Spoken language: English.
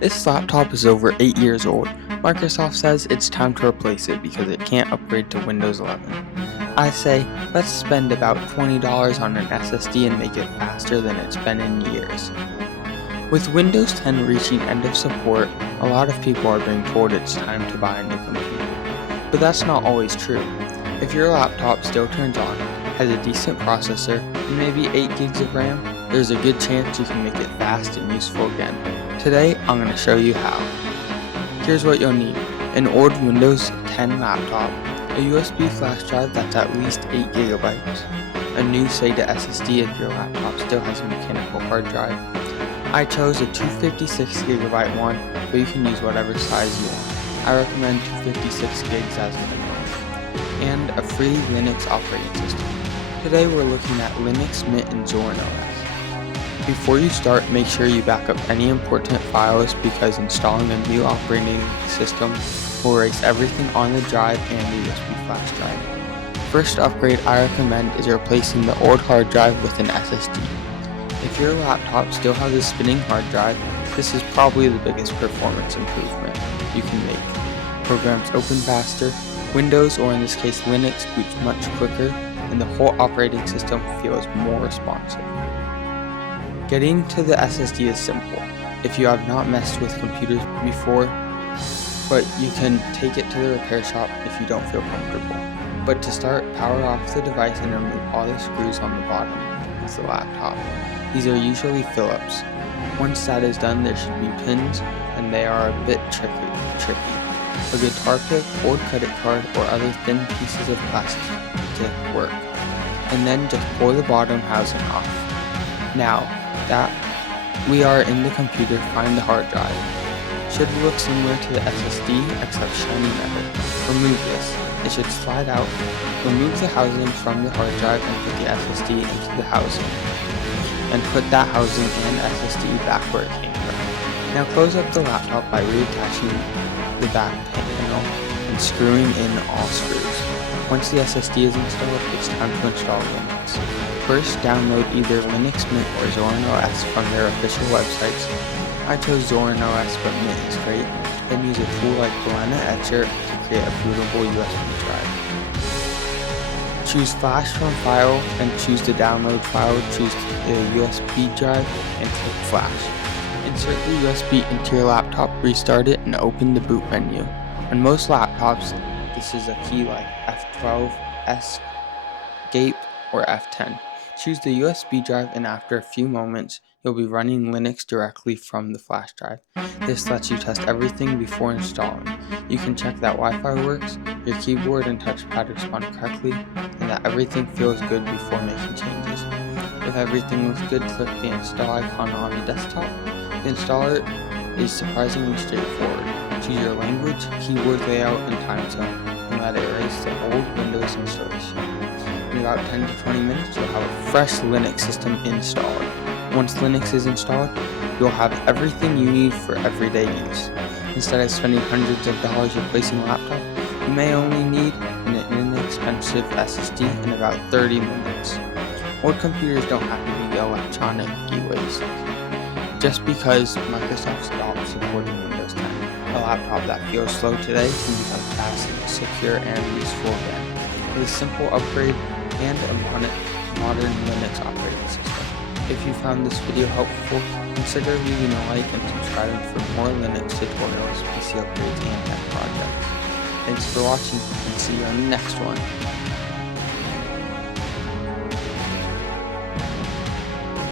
This laptop is over 8 years old. Microsoft says it's time to replace it because it can't upgrade to Windows 11. I say, let's spend about $20 on an SSD and make it faster than it's been in years. With Windows 10 reaching end of support, a lot of people are being told it's time to buy a new computer. But that's not always true. If your laptop still turns on, has a decent processor, and maybe 8 gigs of RAM, there's a good chance you can make it fast and useful again. Today, I'm going to show you how. Here's what you'll need: an old Windows 10 laptop, a USB flash drive that's at least 8 gigabytes, a new SATA SSD if your laptop still has a mechanical hard drive. I chose a 256GB one, but you can use whatever size you want. I recommend 256 gigs as a minimum. And a free Linux operating system. Today we're looking at Linux Mint and Zorin OS. Before you start, make sure you back up any important files because installing a new operating system will erase everything on the drive and the USB flash drive. First upgrade I recommend is replacing the old hard drive with an SSD. If your laptop still has a spinning hard drive, this is probably the biggest performance improvement you can make. Programs open faster, Windows, or in this case Linux, boots much quicker, and the whole operating system feels more responsive. Getting to the SSD is simple. If you have not messed with computers before, but you can take it to the repair shop if you don't feel comfortable. But to start, power off the device and remove all the screws on the bottom of the laptop. These are usually Phillips. Once that is done, there should be pins, and they are a bit tricky. A guitar pick, old credit card, or other thin pieces of plastic work. And then just pull the bottom housing off. Now that we are in the computer, find the hard drive. Should look similar to the SSD except shiny metal. Remove this. It should slide out. Remove the housing from the hard drive and put the SSD into the housing. And put that housing and SSD back where it came from. Now close up the laptop by reattaching the back panel and screwing in all screws. Once the SSD is installed, it's time to install Linux. First, download either Linux Mint or Zorin OS from their official websites. I chose Zorin OS, but Mint is great. Then use a tool like Balena Etcher to create a bootable USB drive. Choose Flash from File and choose the download file. Choose the USB drive and click Flash. Insert the USB into your laptop, restart it, and open the boot menu. On most laptops, this is a key like F12, Escape, or F10. Choose the USB drive, and after a few moments, you'll be running Linux directly from the flash drive. This lets you test everything before installing. You can check that Wi-Fi works, your keyboard and touchpad respond correctly, and that everything feels good before making changes. If everything looks good, click the install icon on the desktop. The installer is surprisingly straightforward. Choose your language, keyboard layout, and time zone, and let it erase the old Windows installation. In about 10 to 20 minutes, you'll have a fresh Linux system installed. Once Linux is installed, you'll have everything you need for everyday use. Instead of spending hundreds of dollars replacing a laptop, you may only need an inexpensive SSD in about 30 minutes. Old computers don't have to be electronic e-waste. Just because Microsoft stopped supporting Windows 10, a laptop that feels slow today can become fast, secure, and useful again. With a simple upgrade and a modern Linux operating system. If you found this video helpful, consider leaving a like and subscribing for more Linux tutorials, PC upgrades, and tech projects. Thanks for watching, and see you on the next one.